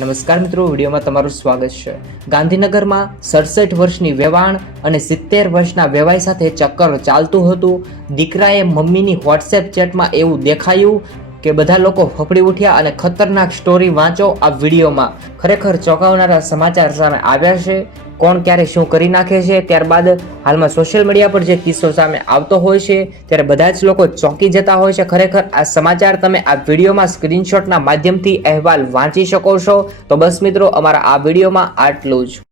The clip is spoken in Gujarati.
નમસ્કાર મિત્રો, વિડીયોમાં તમારું સ્વાગત છે। ગાંધીનગરમાં 67 વર્ષની વેવાણ અને 70 વર્ષના વેવાઈ સાથે ચક્કર ચાલતું હતું। દીકરાએ મમ્મીની વોટ્સએપ ચેટમાં એવું દેખાયું કે બધા લોકો ફફડી ઉઠ્યા અને ખતરનાક સ્ટોરી વાંચો આ વિડીયોમાં। ખરેખર ચોંકાવનારા સમાચાર સામે આવ્યા છે। કોણ ક્યારે શું કરી નાખે છે, ત્યારબાદ હાલમાં સોશિયલ મીડિયા પર જે કિસ્સો સામે આવતો હોય છે ત્યારે બધા જ લોકો ચોંકી જતા હોય છે। ખરેખર આ સમાચાર તમે આ વિડીયોમાં સ્ક્રીનશોટના માધ્યમથી અહેવાલ વાંચી શકો છો। તો બસ મિત્રો, અમારા આ વિડીયોમાં આટલું જ।